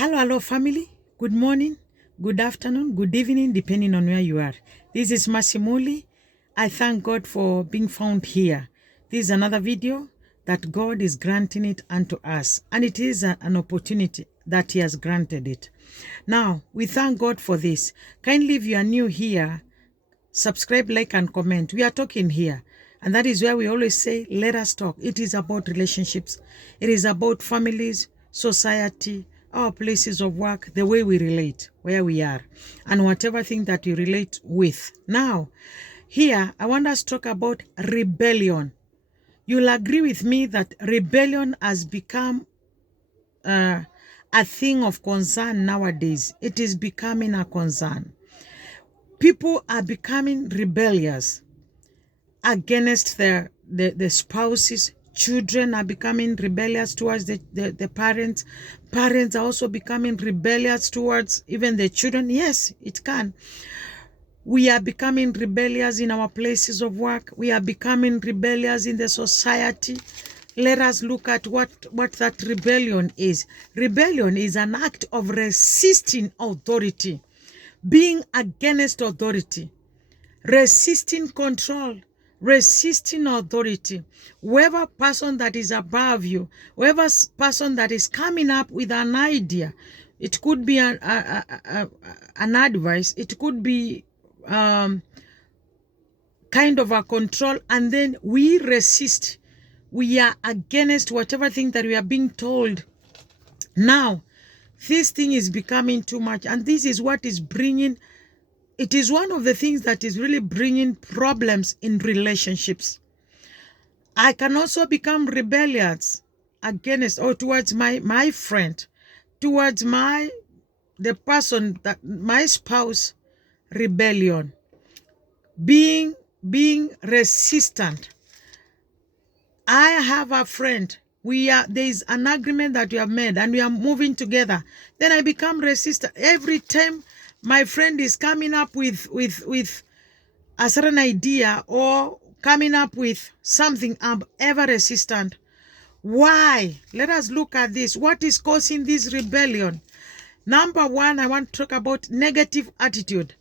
Hello, family. Good morning, good afternoon, good evening, depending on where you are. This is Masimuli. I thank God for being found here. This is another video that God is granting it unto us, and it is an opportunity that He has granted it. Now, we thank God for this. Kindly, if you are new here, subscribe, like, and comment. We are talking here. And that is where we always say, let us talk. It is about relationships. It is about families, society, our places of work, the way we relate, where we are, and whatever thing that you relate with. Now, here, I want us to talk about rebellion. You'll agree with me that rebellion has become a thing of concern nowadays. It is becoming a concern. People are becoming rebellious against the spouses. Children are becoming rebellious towards the parents. Parents are also becoming rebellious towards even the children. Yes, it can. We are becoming rebellious in our places of work. We are becoming rebellious in the society. Let us look at what that rebellion is. Rebellion is an act of resisting authority, being against authority, resisting control, resisting authority. Whoever person that is above you, whoever person that is coming up with an idea, it could be an advice, it could be kind of a control, and then we resist. We are against whatever thing that we are being told. Now, this thing is becoming too much, and this is what is bringing, it is one of the things that is really bringing problems in relationships. I can also become rebellious against or towards my friend, towards the person that my spouse. Rebellion, being resistant. I have a friend, there is an agreement that we have made and we are moving together. Then I become resistant. Every time my friend is coming up with a certain idea or coming up with something, I'm ever resistant. Why? Let us look at this. What is causing this rebellion? Number one, I want to talk about negative attitude.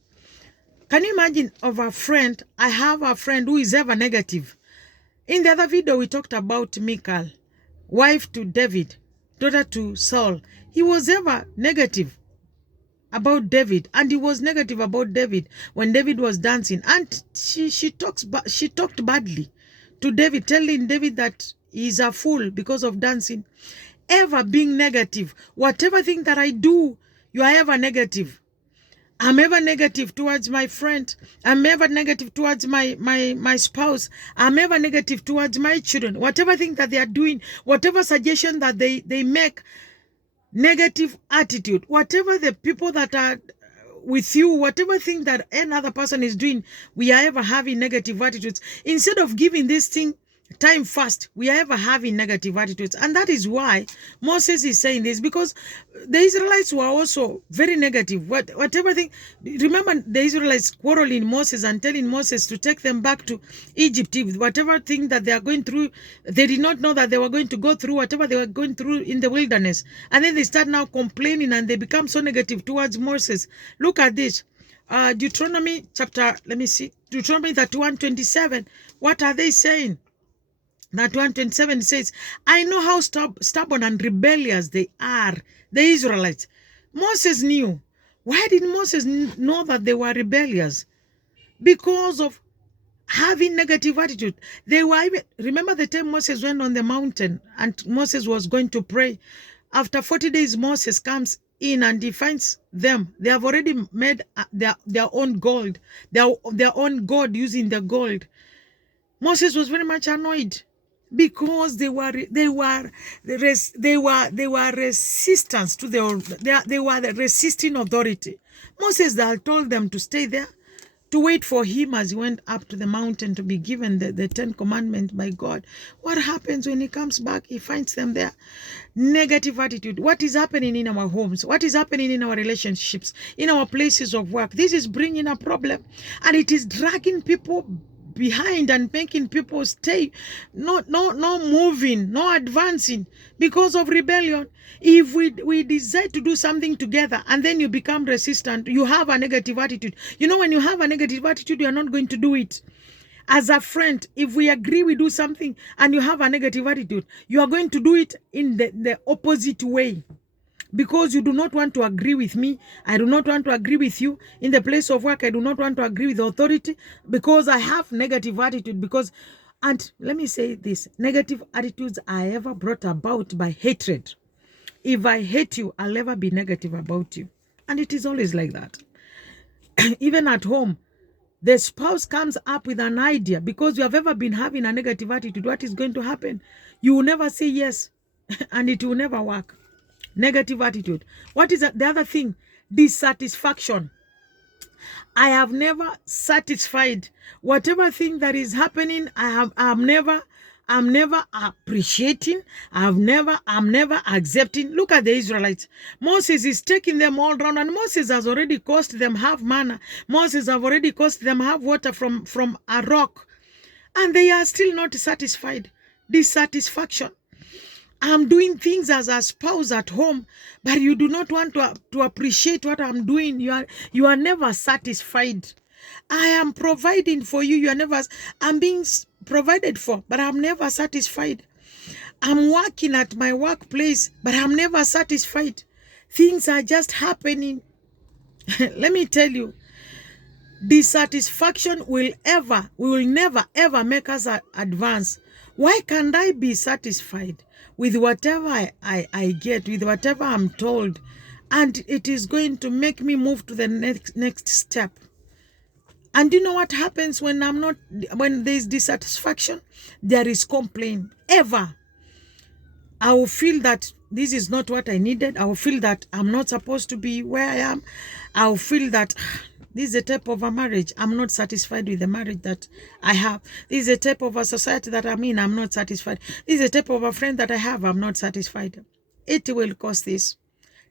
Can you imagine of a friend? I have a friend who is ever negative. In the other video, we talked about Michal, wife to David, daughter to Saul. He was ever negative about David, and he was negative about David when David was dancing. And she talked badly to David, telling David that he's a fool because of dancing. Ever being negative. Whatever thing that I do, you are ever negative. I'm ever negative towards my friend. I'm ever negative towards my spouse. I'm ever negative towards my children. Whatever thing that they are doing, whatever suggestion that they make, negative attitude. Whatever the people that are with you, whatever thing that another person is doing, we are ever having negative attitudes. Instead of giving this thing time fast, we are ever having negative attitudes. And that is why Moses is saying this, because the Israelites were also very negative. Whatever thing, remember the Israelites quarreling Moses and telling Moses to take them back to Egypt. Whatever thing that they are going through, they did not know that they were going to go through whatever they were going through in the wilderness. And then they start now complaining and they become so negative towards Moses. Look at this. Deuteronomy chapter, let me see, Deuteronomy 31:27. What are they saying? That 127 says, I know how stubborn and rebellious they are, the Israelites. Moses knew. Why did Moses know that they were rebellious? Because of having negative attitude. They were even, remember the time Moses went on the mountain and Moses was going to pray. After 40 days, Moses comes in and he finds them. They have already made their own gold, their own god using the gold. Moses was very much annoyed, because they were resistance to they were the resisting authority. Moses had told them to stay there, to wait for him as he went up to the mountain to be given the 10 commandments by God. What happens when he comes back? He finds them there. Negative attitude. What is happening in our homes? What is happening in our relationships, in our places of work? This is bringing a problem, and it is dragging people behind and making people stay, no moving, no advancing because of rebellion. If we decide to do something together and then you become resistant, you have a negative attitude. You know, when you have a negative attitude, you are not going to do it. As a friend, if we agree we do something and you have a negative attitude, you are going to do it in the opposite way. Because you do not want to agree with me, I do not want to agree with you. In the place of work, I do not want to agree with the authority because I have negative attitude. And let me say this, negative attitudes are ever brought about by hatred. If I hate you, I'll never be negative about you. And it is always like that. Even at home, the spouse comes up with an idea because you have ever been having a negative attitude. What is going to happen? You will never say yes and it will never work. Negative attitude. What is the other thing? Dissatisfaction. I have never satisfied whatever thing that is happening. I'm never appreciating. I'm never accepting. Look at the Israelites. Moses is taking them all around, and Moses has already cost them half manna. Moses have already cost them half water from a rock, and they are still not satisfied. Dissatisfaction. I'm doing things as a spouse at home, but you do not want to appreciate what I'm doing. You are never satisfied. I am providing for you. You are never. I'm being provided for, but I'm never satisfied. I'm working at my workplace, but I'm never satisfied. Things are just happening. Let me tell you, dissatisfaction will never ever make us advance. Why can't I be satisfied with whatever I get, with whatever I'm told, and it is going to make me move to the next step? And you know what happens when there is dissatisfaction? There is complaint. Ever. I will feel that this is not what I needed. I will feel that I'm not supposed to be where I am. I will feel that this is a type of a marriage. I'm not satisfied with the marriage that I have. This is a type of a society that I'm in. I'm not satisfied. This is a type of a friend that I have. I'm not satisfied. It will cause this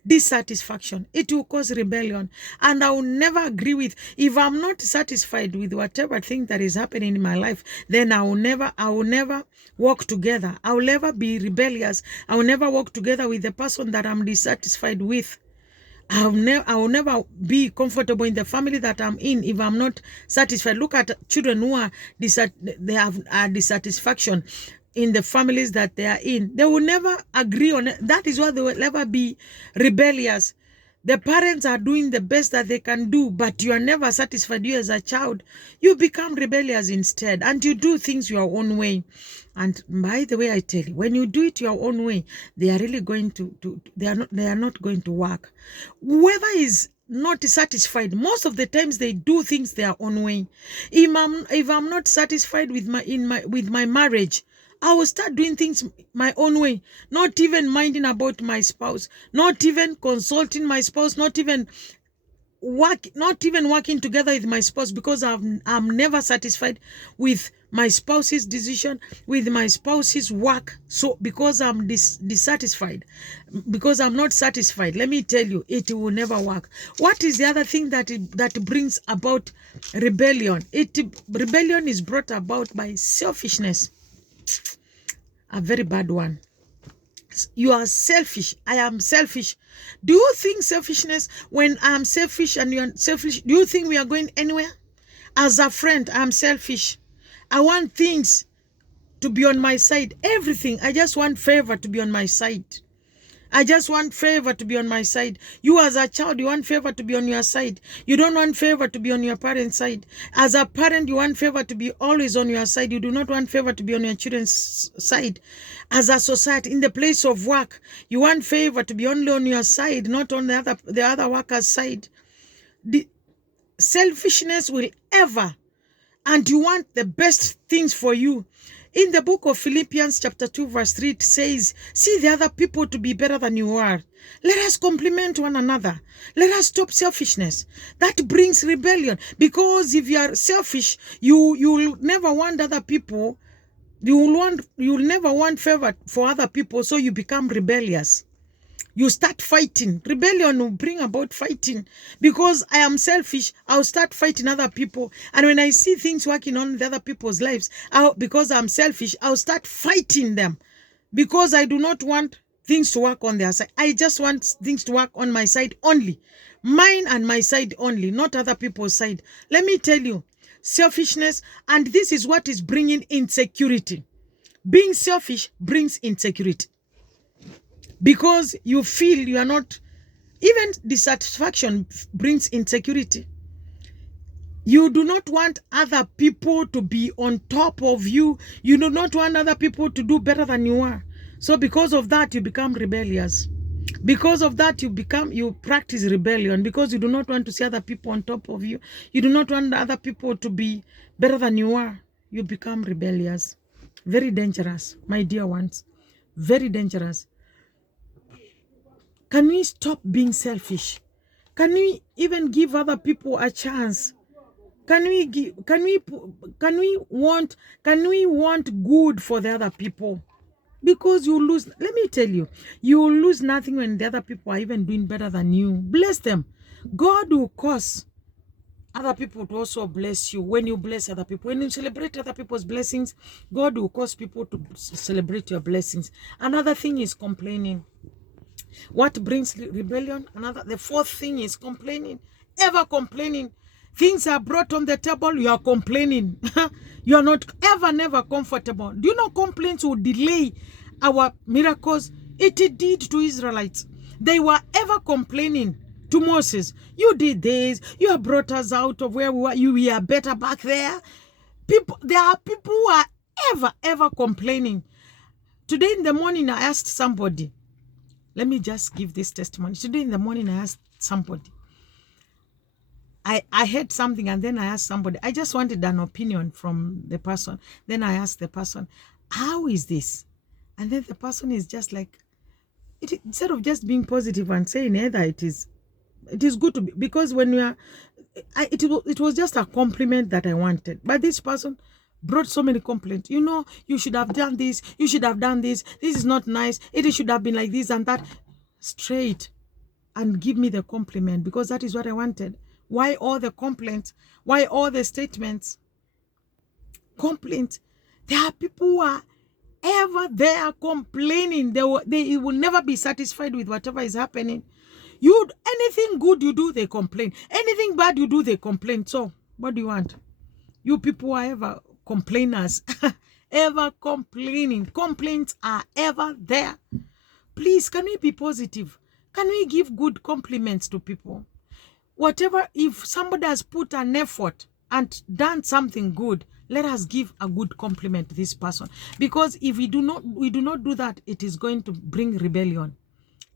dissatisfaction. It will cause rebellion. And I will never agree with, if I'm not satisfied with whatever thing that is happening in my life, then I will never walk together. I will never be rebellious. I will never walk together with the person that I'm dissatisfied with. I will never be comfortable in the family that I'm in if I'm not satisfied. Look at children who are they have a dissatisfaction in the families that they are in. They will never agree on it. That is why they will never be rebellious. The parents are doing the best that they can do, but you are never satisfied. You as a child, you become rebellious instead, and you do things your own way. And by the way, I tell you, when you do it your own way, they are really going they are not going to work. Whoever is not satisfied, most of the times they do things their own way. If I'm not satisfied with my marriage, I will start doing things my own way, not even minding about my spouse, not even consulting my spouse, not even working together with my spouse, because I'm never satisfied with my spouse's decision, with my spouse's work. So because I'm dissatisfied, because I'm not satisfied, let me tell you, it will never work. What is the other thing that brings about rebellion? Rebellion is brought about by selfishness. A very bad one. You are selfish. I am selfish. Do you think selfishness, when I'm selfish and you're selfish, do you think we are going anywhere? As a friend, I'm selfish. I want things to be on my side. Everything. I just want favor to be on my side. I just want favor to be on my side. You as a child, you want favor to be on your side. You don't want favor to be on your parents' side. As a parent, you want favor to be always on your side. You do not want favor to be on your children's side. As a society, in the place of work, you want favor to be only on your side, not on the other worker's side. The selfishness will ever, and you want the best things for you. In the book of Philippians chapter 2 verse 3, it says, see the other people to be better than you are. Let us compliment one another. Let us stop selfishness. That brings rebellion. Because if you are selfish, you'll never want other people. You'll never want favor for other people, so you become rebellious. You start fighting. Rebellion will bring about fighting. Because I am selfish, I'll start fighting other people. And when I see things working on the other people's lives, because I'm selfish, I'll start fighting them. Because I do not want things to work on their side. I just want things to work on my side only. Mine and my side only, not other people's side. Let me tell you, selfishness, and this is what is bringing insecurity. Being selfish brings insecurity. Because you feel you are not, even dissatisfaction brings insecurity. You do not want other people to be on top of you. You do not want other people to do better than you are. So because of that, you become rebellious. Because of that, you practice rebellion, because you do not want to see other people on top of you. You do not want other people to be better than you are. You become rebellious. Very dangerous, my dear ones. Very dangerous. Can we stop being selfish? Can we even give other people a chance? Can we want good for the other people? Because you lose, let me tell you, you will lose nothing when the other people are even doing better than you. Bless them. God will cause other people to also bless you when you bless other people. When you celebrate other people's blessings, God will cause people to celebrate your blessings. Another thing is complaining. What brings rebellion? The fourth thing is complaining. Ever complaining. Things are brought on the table, you are complaining. You are not never comfortable. Do you know complaints will delay our miracles? It did to Israelites. They were ever complaining to Moses. You did this. You have brought us out of where we were. You were better back there. There are people who are ever complaining. Today in the morning, I asked somebody. Let me just give this testimony. Today in the morning, I asked somebody. I heard something, and then I asked somebody. I just wanted an opinion from the person. Then I asked the person, how is this? And then the person is just like, instead of just being positive and saying either it is good to be, because when we are, it was just a compliment that I wanted. But this person brought so many complaints. You know, you should have done this. You should have done this. This is not nice. It should have been like this and that. Straight and give me the compliment, because that is what I wanted. Why all the complaints? Why all the statements? Complaints. There are people who are ever there complaining. They will never be satisfied with whatever is happening. Anything good you do, they complain. Anything bad you do, they complain. So, what do you want? You people are ever complainers. Ever complaining. Complaints are ever there. Please, can we be positive? Can we give good compliments to people? Whatever, if somebody has put an effort and done something good, let us give a good compliment to this person. Because if we do not do that, it is going to bring rebellion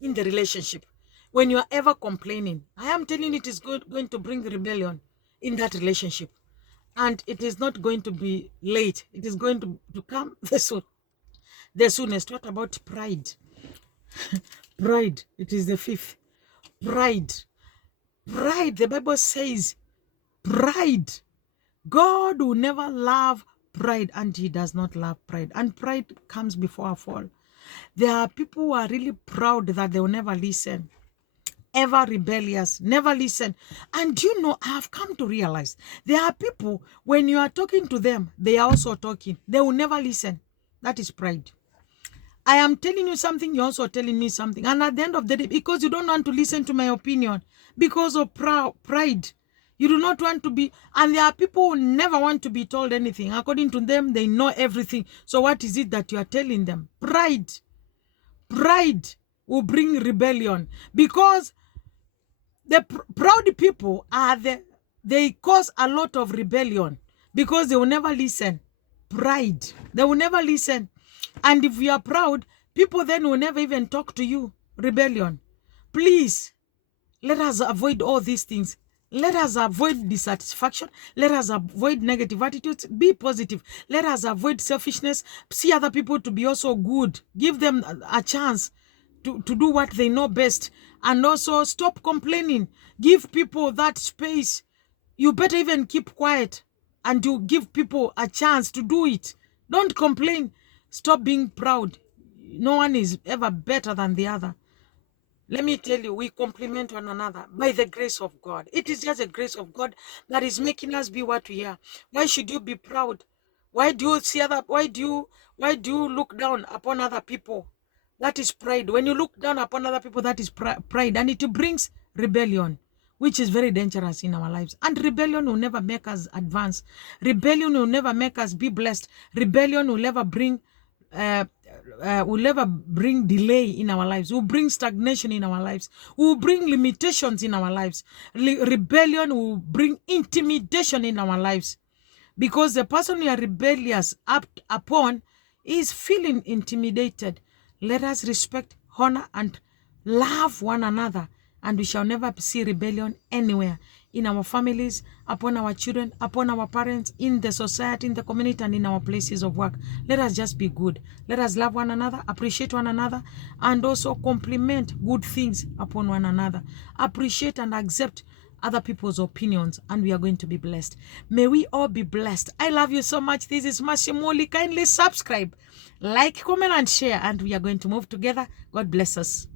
in the relationship. When you are ever complaining, I am telling you, it is going to bring rebellion in that relationship. And it is not going to be late. It is going to come the soonest. What about pride? Pride, it is the fifth. Pride. Pride, the Bible says, pride. God will never love pride, and he does not love pride. And pride comes before a fall. There are people who are really proud that they will never listen. Ever rebellious, never listen. And you know, I have come to realize there are people, when you are talking to them, they are also talking. They will never listen. That is pride. I am telling you something, you're also telling me something. And at the end of the day, because you don't want to listen to my opinion, because of pride, you do not want to be, and there are people who never want to be told anything. According to them, they know everything. So what is it that you are telling them? Pride. Pride will bring rebellion, because the proud people they cause a lot of rebellion, because they will never listen. Pride. They will never listen. And if you are proud, people then will never even talk to you. Rebellion. Please, let us avoid all these things. Let us avoid dissatisfaction. Let us avoid negative attitudes. Be positive. Let us avoid selfishness. See other people to be also good. Give them a chance to do what they know best. And also stop complaining. Give people that space. You better even keep quiet and you give people a chance to do it. Don't complain. Stop being proud. No one is ever better than the other. Let me tell you, we complement one another by the grace of God. It is just the grace of God that is making us be what we are. Why should you be proud? Why do you see other? Why do you look down upon other people? That is pride. When you look down upon other people, that is pride, and it brings rebellion, which is very dangerous in our lives. And rebellion will never make us advance. Rebellion will never make us be blessed. Rebellion will never bring delay in our lives. Will bring stagnation in our lives. Will bring limitations in our lives. Rebellion will bring intimidation in our lives, because the person we are rebellious upon is feeling intimidated. Let us respect, honor, and love one another, and we shall never see rebellion anywhere, in our families, upon our children, upon our parents, in the society, in the community, and in our places of work. Let us just be good. Let us love one another, appreciate one another, and also compliment good things upon one another. Appreciate and accept other people's opinions, and we are going to be blessed. May we all be blessed. I love you so much. This is Mashimuli. Kindly subscribe, like, comment, and share, and we are going to move together. God bless us.